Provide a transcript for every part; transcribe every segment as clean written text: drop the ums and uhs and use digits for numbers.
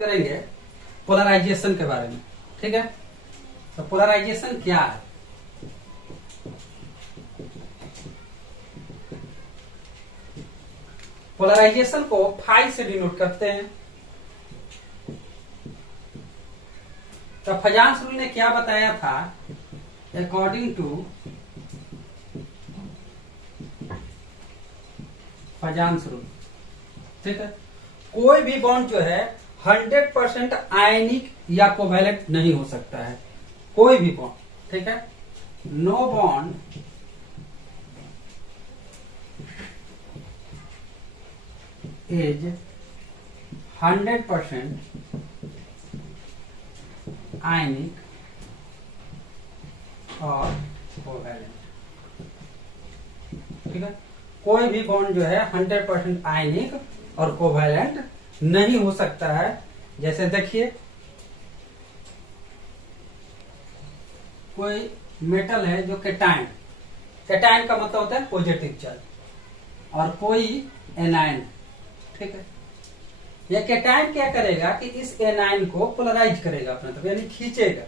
करेंगे पोलराइजेशन के बारे में। ठीक है, तो पोलराइजेशन क्या है? पोलराइजेशन को फाई से डिनोट करते हैं। तो फजांस रूल ने क्या बताया था? अकॉर्डिंग टू फजांस रूल, ठीक है, कोई भी बॉन्ड जो है 100% आयनिक या कोवैलेंट नहीं हो सकता है। कोई भी बॉन्ड, ठीक है, नो बॉन्ड इज 100% आयनिक और कोवैलेंट। ठीक है, कोई भी बॉन्ड जो है 100% आयनिक और कोवैलेंट नहीं हो सकता है। जैसे देखिए, कोई मेटल है जो कैटायन, कैटायन का मतलब होता है पॉजिटिव चार्ज, और कोई एनायन, ठीक है, यह कैटायन क्या करेगा कि इस एनायन को पोलराइज करेगा अपने तरफ, यानी खींचेगा।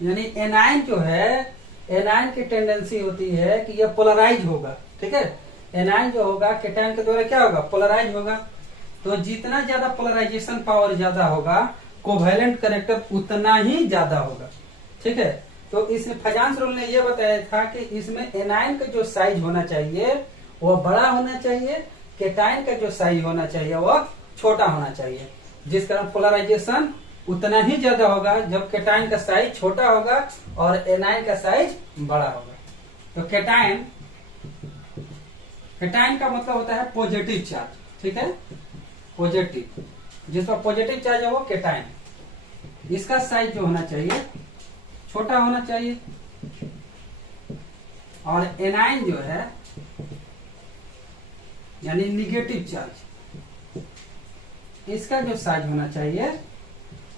यानी एनायन जो है, एनायन की टेंडेंसी होती है कि यह पोलराइज होगा। ठीक है, एनायन जो होगा कैटायन के द्वारा क्या होगा? पोलराइज होगा। तो जितना ज्यादा पोलराइजेशन पावर ज्यादा होगा, कोवैलेंट कैरेक्टर उतना ही ज्यादा होगा। ठीक है, तो इसमें फजांस रूल ने यह बताया था कि इसमें एनायन का जो साइज होना चाहिए वह बड़ा होना चाहिए, कैटायन का जो साइज होना चाहिए वह छोटा होना चाहिए, जिस कारण पोलराइजेशन उतना ही ज्यादा होगा जब कैटायन का साइज छोटा होगा और एनायन का साइज बड़ा होगा। तो कैटायन का मतलब होता है पॉजिटिव चार्ज। ठीक है, पॉजिटिव, जिस पर पॉजिटिव चार्ज है वो कैटायन। इसका साइज जो होना चाहिए छोटा होना चाहिए, और एनायन जो है यानी निगेटिव चार्ज, इसका जो साइज होना चाहिए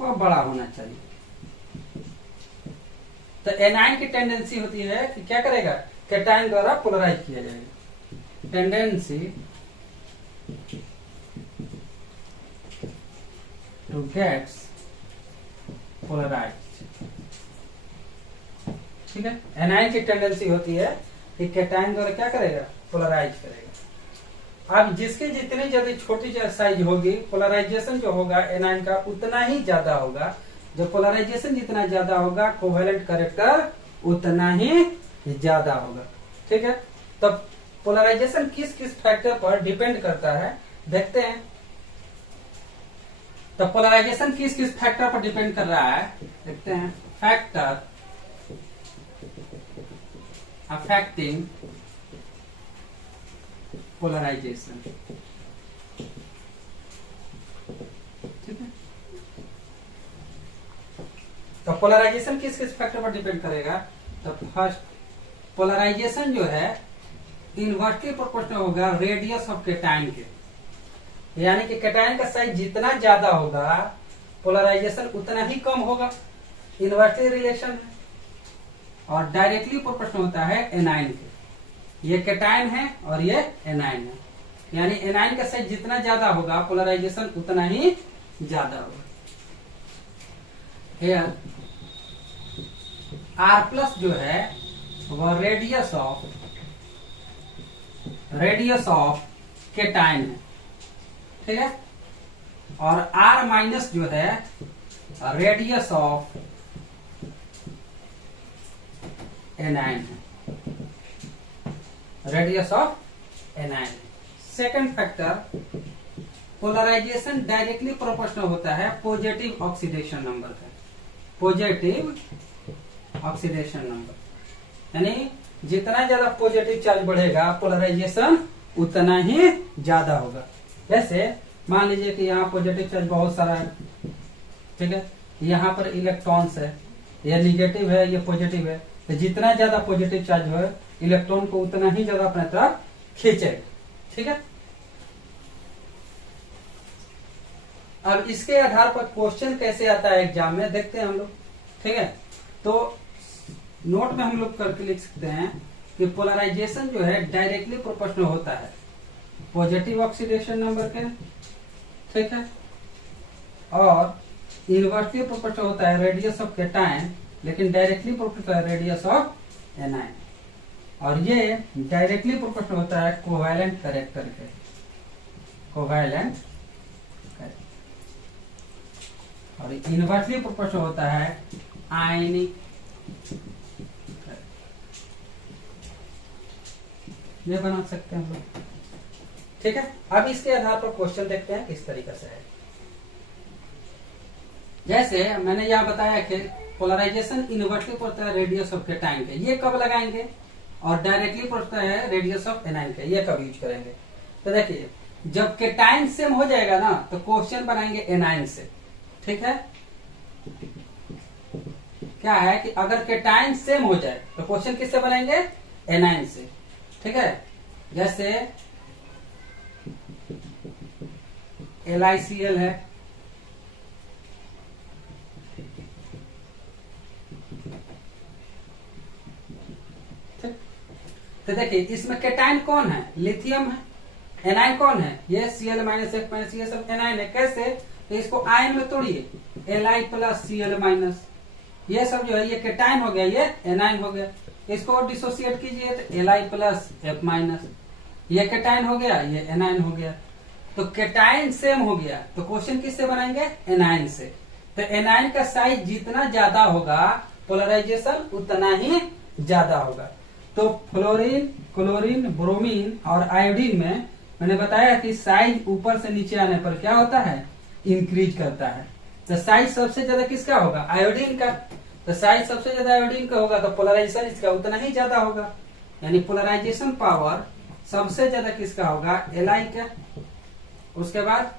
वह बड़ा होना चाहिए। तो एनायन की टेंडेंसी होती है कि क्या करेगा? कैटायन द्वारा पोलराइज किया जाएगा। Tendency to gets polarize. ठीक है, एनायन की टेंडेंसी होती है कि कैटायन द्वारा क्या करेगा? पोलराइज करेगा। अब जिसकी जितनी ज्यादा छोटी साइज होगी, पोलराइजेशन जो होगा एनायन का उतना ही ज्यादा होगा। जब पोलराइजेशन जितना ज्यादा होगा, कोवैलेंट कैरेक्टर उतना ही ज्यादा होगा। ठीक है, तो पोलराइजेशन किस किस फैक्टर पर डिपेंड करता है देखते हैं। तो पोलराइजेशन किस किस फैक्टर पर डिपेंड कर रहा है देखते हैं। Factor affecting polarization. ठीक है, तो पोलराइजेशन किस किस फैक्टर पर डिपेंड करेगा? तो फर्स्ट, पोलराइजेशन जो है इनवर्सली प्रोपोर्शनल होगा रेडियस ऑफ कैटायन के, यानी कि कैटायन का साइज जितना ज्यादा होगा पोलराइजेशन उतना ही कम होगा। इनवर्सली रिलेशन है, और डायरेक्टली प्रोपोर्शनल होता है एनायन के। ये कैटायन है और ये एनायन है, यानी एनायन का साइज जितना ज्यादा होगा पोलराइजेशन उतना ही ज्यादा होगा। हियर आर प्लस जो है वह रेडियस ऑफ कैटायन है। ठीक है, और आर माइनस जो है रेडियस ऑफ एनायन है। Radius of anion. Second factor, polarization directly proportional होता है पॉजिटिव ऑक्सीडेशन नंबर का। पॉजिटिव ऑक्सीडेशन नंबर, यानी जितना ज्यादा पॉजिटिव चार्ज बढ़ेगा पोलराइजेशन उतना ही ज्यादा होगा। जैसे मान लीजिए कि यहाँ पॉजिटिव चार्ज बहुत सारा है, ठीक है, यहाँ पर इलेक्ट्रॉन्स है, यह निगेटिव है, ये पॉजिटिव है, तो जितना ज्यादा पॉजिटिव चार्ज हो इलेक्ट्रॉन को उतना ही ज्यादा अपने तरफ खींचेगा। ठीक है, अब इसके आधार पर क्वेश्चन कैसे आता है एग्जाम में देखते हैं हम लोग। ठीक है, तो नोट में हम लोग करके लिख सकते हैं कि पोलराइजेशन जो है डायरेक्टली प्रोपोर्शनल होता है पॉजिटिव ऑक्सीडेशन नंबर के, ठीक है, और इनवर्सली प्रोपोर्शनल होता है रेडियस ऑफ कैटायन, लेकिन डायरेक्टली प्रोपोर्शनल है रेडियस ऑफ एनायन। और ये डायरेक्टली प्रोपोर्शनल होता है कोवैलेंट कैरेक्टर के, कोवैलेंट, और इनवर्सली प्रोपोर्शनल होता है आयनिक। ये बना सकते हैं हम लोग, ठीक है। अब इसके आधार पर क्वेश्चन देखते हैं किस तरीके से है। जैसे मैंने यहां बताया कि पोलराइजेशन इनवर्सली पड़ता है रेडियस ऑफ कैटायन के, ये कब लगाएंगे, और डायरेक्टली पड़ता है रेडियस ऑफ एनायन के, ये कब यूज करेंगे। तो देखिए जब कैटायन सेम हो जाएगा ना तो क्वेश्चन बनाएंगे एनायन से, ठीक है। क्या है कि अगर कैटायन सेम हो जाए तो क्वेश्चन किससे बनाएंगे, एनायन से, ठीक है। जैसे LiCl है, ठीक। तो देखिए इसमें कैटायन कौन है, लिथियम है, एनायन कौन है, ये Cl माइनस F माइनस, ये सब एनायन है। कैसे, तो इसको आयन में तोड़िए, Li प्लस Cl माइनस, ये सब जो है ये कैटायन हो गया, ये एनायन हो गया। इसको डिसोसिएट कीजिए तो Li प्लस F माइनस, ये कैटायन हो गया, ये एनायन हो गया। तो कैटायन सेम हो गया तो क्वेश्चन किससे बनाएंगे, एनायन से। तो एनायन का साइज जितना ज्यादा होगा पोलराइजेशन उतना ही ज्यादा होगा। तो फ्लोरीन, क्लोरीन, ब्रोमीन और आयोडीन में मैंने बताया कि साइज ऊपर से नीचे आने पर क्या होता है, इंक्रीज करता है। तो साइज सबसे ज्यादा किसका होगा, आयोडीन का। तो साइज सबसे ज्यादा आयोडीन का होगा तो पोलराइजेशन इसका उतना ही ज्यादा होगा, यानी पोलराइजेशन पावर सबसे ज्यादा किसका होगा, Li का। उसके बाद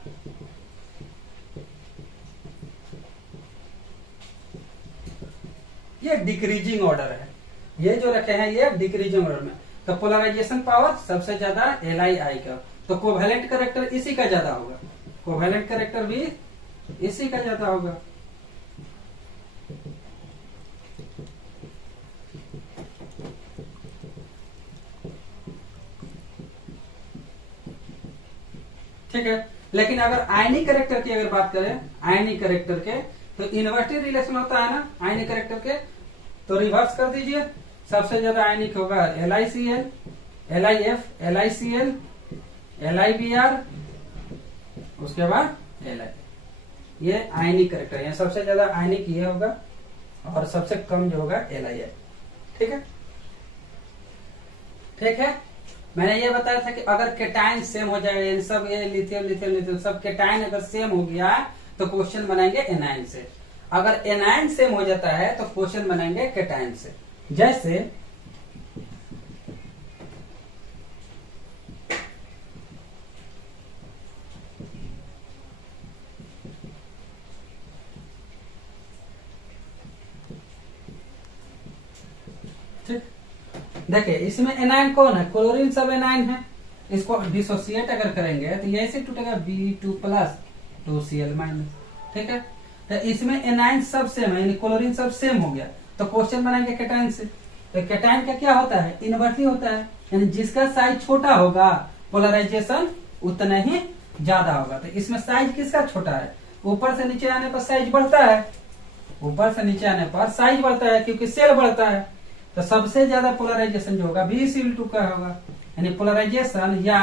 ये डिक्रीजिंग ऑर्डर है, ये जो रखे हैं ये डिक्रीजिंग ऑर्डर में। तो पोलराइजेशन पावर सबसे ज्यादा Li का, तो कोवैलेंट कैरेक्टर इसी का ज्यादा होगा, कोवैलेंट कैरेक्टर भी इसी का ज्यादा होगा। ठीक है। लेकिन अगर आयनिक कैरेक्टर की अगर बात करें, आयनिक कैरेक्टर के तो इनवर्टिव रिलेशन होता है ना आयनिक कैरेक्टर के, तो रिवर्स कर दीजिए। सबसे ज्यादा आयनिक होगा LiCl, LiF, LiCl, LiBr, उसके बाद Li। ये आयनिक कैरेक्टर है, सबसे ज्यादा आयनिक ये होगा और सबसे कम जो होगा Li है, ठीक है। ठीक है, मैंने ये बताया था कि अगर कैटायन सेम हो जाए, सब ये लिथियम लिथियम लिथियम सब कैटायन अगर सेम हो गया तो क्वेश्चन बनाएंगे एनायन से। अगर एनायन सेम हो जाता है तो क्वेश्चन बनाएंगे कैटायन से। जैसे देखिए इसमें एनायन कौन है, क्लोरीन सब एनायन है। इसको डिसोसिएट अगर करेंगे तो ये ऐसे टूटेगा Be2 प्लस 2Cl माइनस, ठीक है। तो इसमें एनायन सब सेम है, यानी क्लोरीन सब सेम हो गया तो क्वेश्चन बनाएंगे कैटायन से। तो कैटायन का क्या होता है, इनवर्टली होता है, यानी जिसका साइज छोटा होगा पोलराइजेशन उतना ही ज्यादा होगा। तो इसमें साइज किसका छोटा है, ऊपर से नीचे आने पर साइज बढ़ता है, ऊपर से नीचे आने पर साइज बढ़ता है क्योंकि सेल बढ़ता है। तो सबसे ज्यादा पोलराइजेशन जो होगा Bcl2 का होगा, यानी पोलराइजेशन या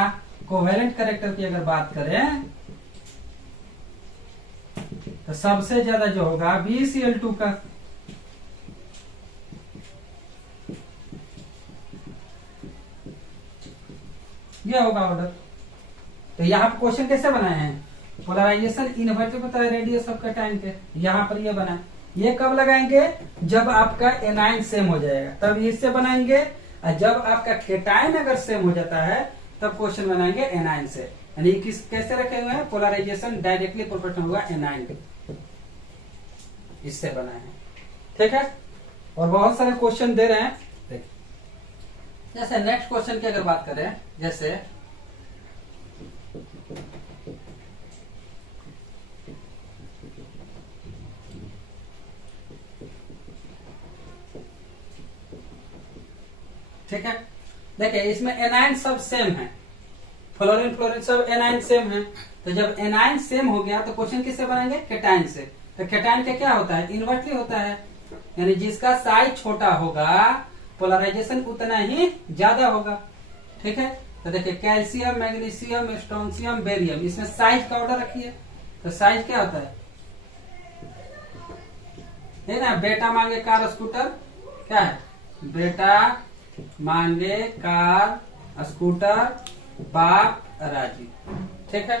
कोवैलेंट कैरेक्टर की अगर बात करें तो सबसे ज्यादा जो होगा Bcl2 का। यह होगा ऑर्डर। तो यहाँ पर क्वेश्चन कैसे बनाए हैं, पोलराइजेशन इनवर्टिव होता है रेडियस ऑफ कैटायन के, यहाँ पर यह बना। ये कब लगाएंगे, जब आपका एनायन सेम हो जाएगा तब इससे बनाएंगे, और जब आपका कैटायन अगर सेम हो जाता है तब क्वेश्चन बनाएंगे एनायन से। यानी किस कैसे रखे हुए हैं, पोलराइजेशन डायरेक्टली प्रोपोर्शनल होगा एनायन के, इससे बनाए हैं, ठीक है। और बहुत सारे क्वेश्चन दे रहे हैं, जैसे नेक्स्ट क्वेश्चन की अगर बात करें, जैसे ठीक है। देखिए इसमें एनायन सब सेम है, फ्लोरीन फ्लोरीन सब एनायन सेम है। तो जब एनायन सेम हो गया तो क्वेश्चन किससे बनाएंगे, केटायन से। तो केटायन का क्या होता है, इन्वर्टली होता है, यानी जिसका साइज छोटा होगा पोलराइजेशन उतना ही ज्यादा होगा। ठीक है। तो देखिए कैल्शियम, मैग्नीशियम, स्ट्रोंशियम, बेरियम, इसमें साइज का ऑर्डर रखिए। तो साइज क्या होता है ना, बेटा मांगे कार स्कूटर, क्या है, बेटा मांगे कार स्कूटर बाप राजी। ठीक है।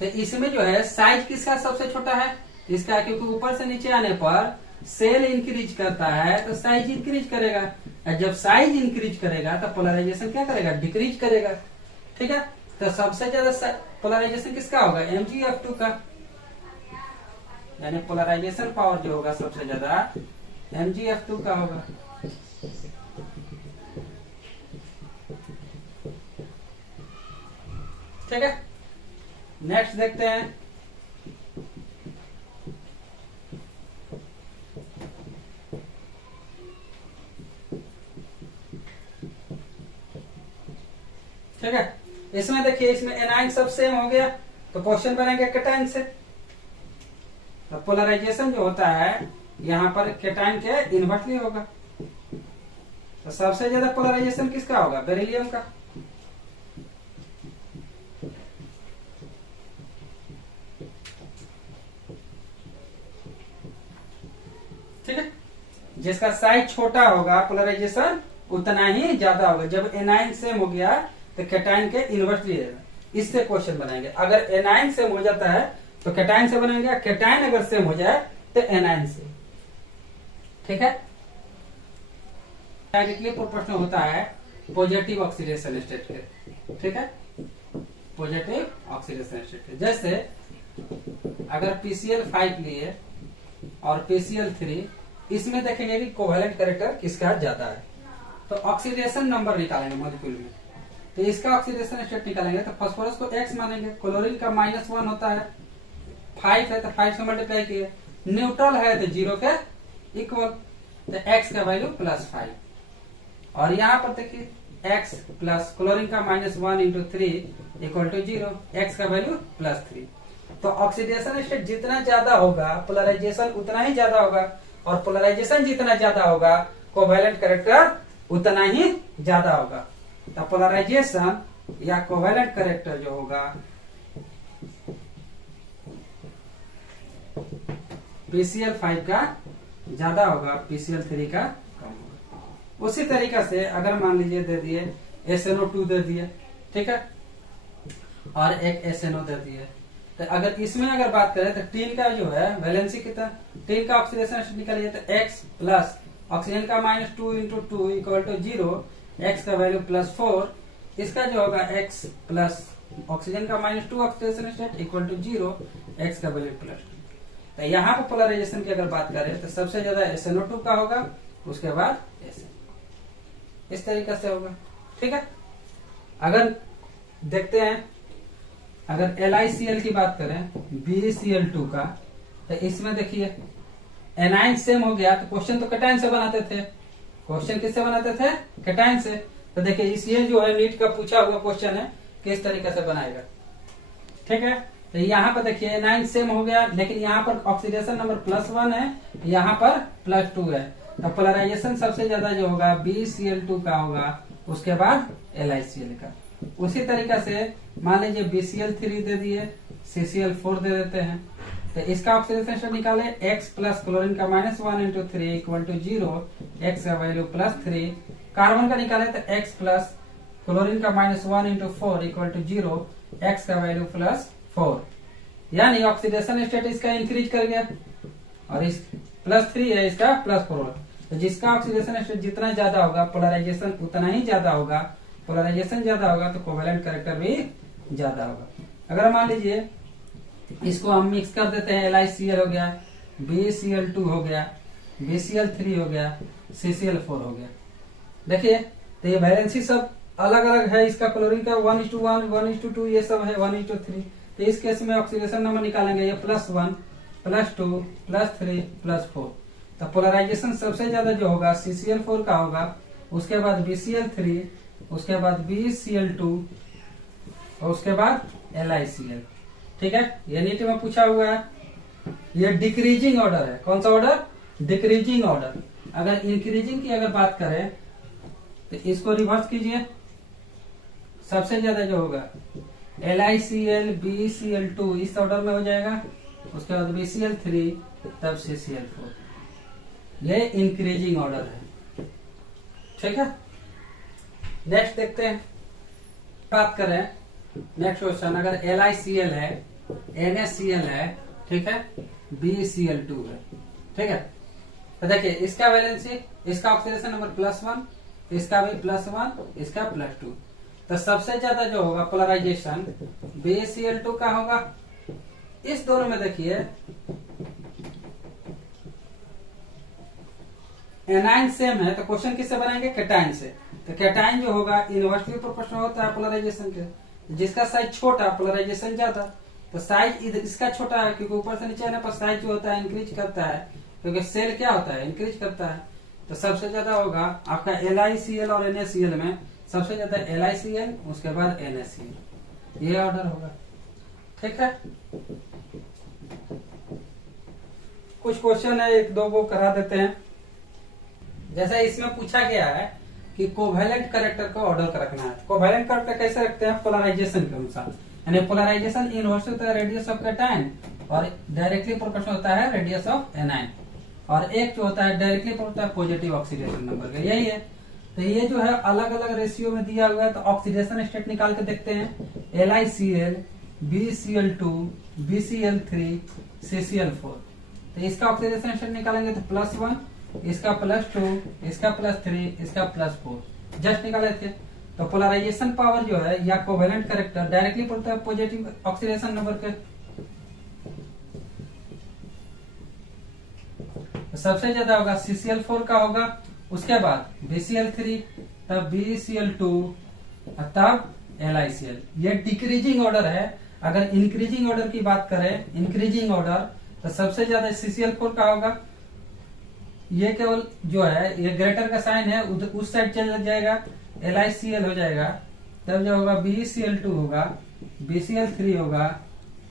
तो इसमें जो है साइज किसका सबसे छोटा है, इसका, क्योंकि ऊपर से नीचे आने पर सेल इंक्रीज करता है तो साइज इंक्रीज करेगा, और जब साइज इंक्रीज करेगा तो पोलराइजेशन क्या करेगा, डिक्रीज करेगा। ठीक है। तो सबसे ज्यादा पोलराइजेशन किसका होगा, MgF2 का, यानी पोलराइजेशन पावर जो होगा सबसे ज्यादा MgF2 का होगा। ठीक है। नेक्स्ट देखते हैं, ठीक है। इसमें देखिए इसमें एनायन सब सेम हो गया तो क्वेश्चन बनेंगे केटायन से। तो पोलराइजेशन जो होता है यहाँ पर केटायन के इन्वर्टली होगा। तो सबसे ज्यादा पोलराइजेशन किसका होगा, बेरिलियम का। ठीक है। जिसका साइज छोटा होगा पोलराइजेशन उतना ही ज्यादा होगा। जब एनायन सेम हो गया तो केटायन के इन्वर्सली रहेगा। इससे क्वेश्चन बनाएंगे। अगर एनायन सेम हो जाता है तो केटायन से बनाएंगे, केटायन अगर सेम हो जाए तो एनायन से। ठीक है। प्रश्न होता है पॉजिटिव ऑक्सीडेशन स्टेट के। ठीक है। पॉजिटिव ऑक्सीडेशन स्टेट के, जैसे अगर PCl5 लिए और PCl3, इसमें देखेंगे कि कोवेलेंट कैरेक्टर किसका ज्यादा है। तो ऑक्सीडेशन नंबर निकालेंगे मॉलिक्यूल में। तो इसका ऑक्सीडेशन स्टेट निकालेंगे तो फास्फोरस को X मानेंगे, क्लोरीन का -1 होता है, 5 है तो 5 से मल्टीप्लाई किए, न्यूट्रल है तो 0 के इक्वल, तो X का वैल्यू +5। और यहाँ पर देखिए X प्लस क्लोरीन का -1 इंटू 3 इक्वल टू 0, X का वैल्यू +3। तो ऑक्सीडेशन स्टेट जितना ज्यादा होगा पोलराइजेशन उतना ही ज्यादा होगा, और पोलराइजेशन जितना ज्यादा होगा कोवेलेंट कैरेक्टर उतना ही ज्यादा होगा। तो पोलराइजेशन या कोवेलेंट कैरेक्टर जो होगा PCl5 का ज्यादा होगा, PCl3 का कम होगा। उसी तरीका से अगर मान लीजिए दे दिए SNO2 दे दिए, ठीक है, और एक SNO दे दिए, तो अगर इसमें अगर बात करें तो टीन का जो है वैलेंसी कितना, टीन का ऑक्सीडेशन स्टेट निकालिए तो X प्लस ऑक्सीजन का -2 इंटू 2 इक्वल टू 0, X का वैल्यू +4, इसका जो होगा X प्लस ऑक्सीजन का -2 oxidation state equal to 0, X का वैल्यू +2। तो यहाँ पर पोलराइजेशन की अगर बात करें तो सबसे ज्यादा SNO2 का होगा, उसके बाद SN, इस तरीके से होगा। ठीक है। अगर देखते हैं अगर LiCl की बात करें BeCl2 का, तो इसमें देखिए एनायन सेम हो गया तो क्वेश्चन तो केटायन से बनाते थे, क्वेश्चन किससे बनाते थे, केटायन से। तो देखिए इसलिए जो है नीट का पूछा हुआ क्वेश्चन है किस तरीके से बनाएगा। ठीक है। तो यहाँ पर देखिए एनायन सेम हो गया, लेकिन यहाँ पर ऑक्सीडेशन नंबर +1 है, यहाँ पर +2 है। तो पोलराइजेशन सबसे ज्यादा जो होगा BeCl2 का होगा, उसके बाद LiCl का। उसी तरीका से मान लीजिए BCl3 दे दिए, CCl4 दे देते हैं, तो इसका ऑक्सीडेशन स्टेट निकाले X प्लस क्लोरीन का -1 इंटू 3 इक्वल टू 0, X का वैल्यू +3। कार्बन का निकाले तो X प्लस क्लोरीन का -1 इंटू 4 इक्वल टू 0, X का वैल्यू +4, यानी ऑक्सीडेशन स्टेट इसका इंक्रीज कर गया, और इस +3 है, इसका +4। तो जिसका ऑक्सीडेशन स्टेट जितना ज्यादा होगा पोलराइजेशन उतना ही ज्यादा होगा, पोलराइजेशन ज्यादा होगा तो कोवेलेंट कैरेक्टर भी ज्यादा होगा। अगर मान लीजिए इसको हम मिक्स कर देते हैं, LiCl हो गया, BeCl2 हो गया, BCl3 हो गया, CCl4 हो गया। देखिए तो ये वैलेंसी सब अलग अलग है, इसका क्लोरीन का 1:1, 1:2 ये सब है 1:3। तो इस केस में ऑक्सीडेशन नंबर निकालेंगे, ये +1, +2, +3, +4। तो पोलराइजेशन सबसे ज्यादा जो होगा CCl4 का होगा, उसके बाद BCl3, उसके बाद BCl2 और उसके बाद LiCl। ठीक है, ये नीट में पूछा हुआ है। ये डिक्रीजिंग ऑर्डर है। कौन सा ऑर्डर? Decreasing order. अगर इंक्रीजिंग की अगर बात करें तो इसको रिवर्स कीजिए। सबसे ज्यादा जो होगा LiCl, BCl2 इस ऑर्डर में हो जाएगा, उसके बाद BCl3, तब CCl4। ये इंक्रीजिंग ऑर्डर है। ठीक है, नेक्स्ट देखते हैं। बात करें नेक्स्ट क्वेश्चन, अगर LiCl है, NaCl है, ठीक है, BCl2 है, ठीक है, तो देखिए इसका वैलेंसी, इसका ऑक्सीडेशन नंबर +1, इसका भी +1, इसका +2। तो सबसे ज्यादा जो होगा पोलराइजेशन BCl2 का होगा। इस दोनों में देखिए एनाइन सेम है, तो क्वेश्चन किससे बनाएंगे? कैटाइन से। तो कैटाइन जो होगा इनवर्सली प्रोपोर्शनल होता है पोलराइजेशन के। जिसका साइज छोटा पोलराइजेशन ज्यादा। तो साइज इसका छोटा है क्योंकि ऊपर से नीचे आने पर साइज जो होता है इंक्रीज करता है, क्योंकि सेल क्या होता है? इंक्रीज करता है। तो सबसे ज्यादा होगा आपका LiCl और NaCl में सबसे ज्यादा LiCl, उसके बाद NaCl। ये ऑर्डर होगा। ठीक है, कुछ क्वेश्चन है, एक दो वो करा देते हैं। जैसा इसमें पूछा गया है कि कोवैलेंट कैरेक्टर को ऑर्डर का रखना है। कोवैलेंट कैरेक्टर कैसे रखते हैं? पोलराइजेशन के अनुसार। यानी पोलराइजेशन इनवर्स होता है रेडियस ऑफ कैटायन और डायरेक्टली प्रोपोर्शनल होता है रेडियस ऑफ एनायन, और एक जो होता है डायरेक्टली होता है पॉजिटिव ऑक्सीडेशन नंबर का। यही है। तो ये जो है अलग अलग रेशियो में दिया हुआ है। तो ऑक्सीडेशन स्टेट निकाल के देखते हैं। LiCl, BCl2, BCl3, CCl4। तो इसका ऑक्सीडेशन स्टेट निकालेंगे तो +1, इसका +2, इसका +3, इसका +4 जस्ट निकाले थे। तो पोलराइजेशन पावर जो है या कोवेलेंट कैरेक्टर डायरेक्टली पड़ता है पॉजिटिव ऑक्सीडेशन नंबर के। तो सबसे ज्यादा होगा CCl4 का होगा, उसके बाद BCl3, तब BCl2, तब LiCl। ये डिक्रीजिंग ऑर्डर है। अगर इंक्रीजिंग ऑर्डर की बात करें, इंक्रीजिंग ऑर्डर, तो सबसे ज्यादा CCl4 का होगा। ये केवल जो है ये ग्रेटर का साइन है, उस साइड चल जाएगा, LiCl हो जाएगा। तब जो होगा BCl2 होगा, BCl3 होगा,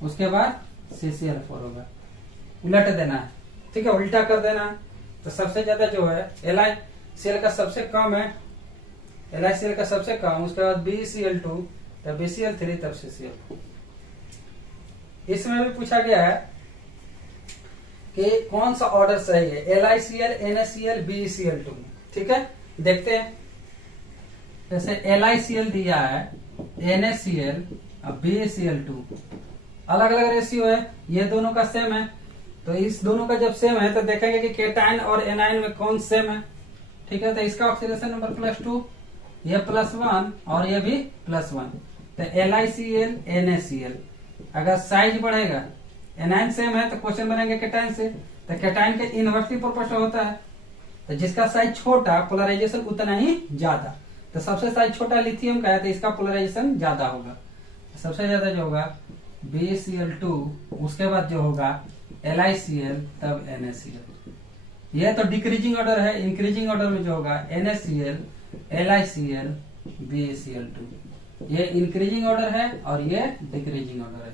उसके बाद CCl4 होगा। उलट देना है, ठीक है, उल्टा कर देना है। तो सबसे ज्यादा जो है LiCl का सबसे कम है, LiCl का सबसे कम, उसके बाद BCl2, तब BCl3, तब CCl4। इसमें भी पूछा गया है कि कौन सा ऑर्डर सही है, LiCl, NaCl, BCl2। ठीक है, देखते हैं। जैसे LiCl दिया है, NaCl और BCl2 अलग अलग रेशियो है, ये दोनों का सेम है। तो इस दोनों का जब सेम है तो देखेंगे कि कैटायन और एनायन में कौन सेम है। ठीक है, तो इसका ऑक्सीडेशन नंबर +2, ये +1 और ये भी +1। तो LiCl, NaCl अगर साइज बढ़ेगा, एनायन सेम है तो क्वेश्चन बनेंगे कैटायन से। तो कैटायन के इनवर्सली प्रोपोर्शनल होता है। तो जिसका साइज छोटा पोलराइजेशन उतना ही ज्यादा। तो सबसे साइज छोटा लिथियम का है तो इसका पोलराइजेशन ज्यादा होगा। तो सबसे ज्यादा जो होगा BCl2, उसके बाद जो होगा LiCl, तब NaCl। यह तो डिक्रीजिंग ऑर्डर है। इंक्रीजिंग ऑर्डर में जो होगा NaCl, LiCl, BCl2। ये इंक्रीजिंग ऑर्डर है और ये डिक्रीजिंग ऑर्डर है।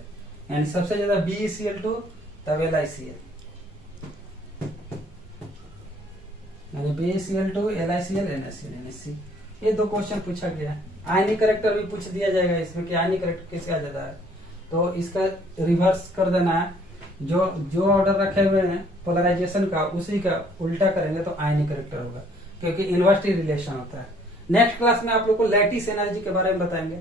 यानी सबसे ज्यादा BCl2, तब LiCl। यानी BCl2, LiCl, NaCl। ये दो क्वेश्चन पूछा गया है। आयनिक कैरेक्टर भी पूछ दिया जाएगा इसमें कि आयनिक कैरेक्टर कैसे आ जाता है। तो इसका रिवर्स कर देना है। जो ऑर्डर रखे हुए हैं पोलराइजेशन का, उसी का उल्टा करेंगे तो आयनिक कैरेक्टर होगा, क्योंकि इनवर्सली रिलेशन होता है। नेक्स्ट क्लास में आप लोग को लैटिस एनर्जी के बारे में बताएंगे।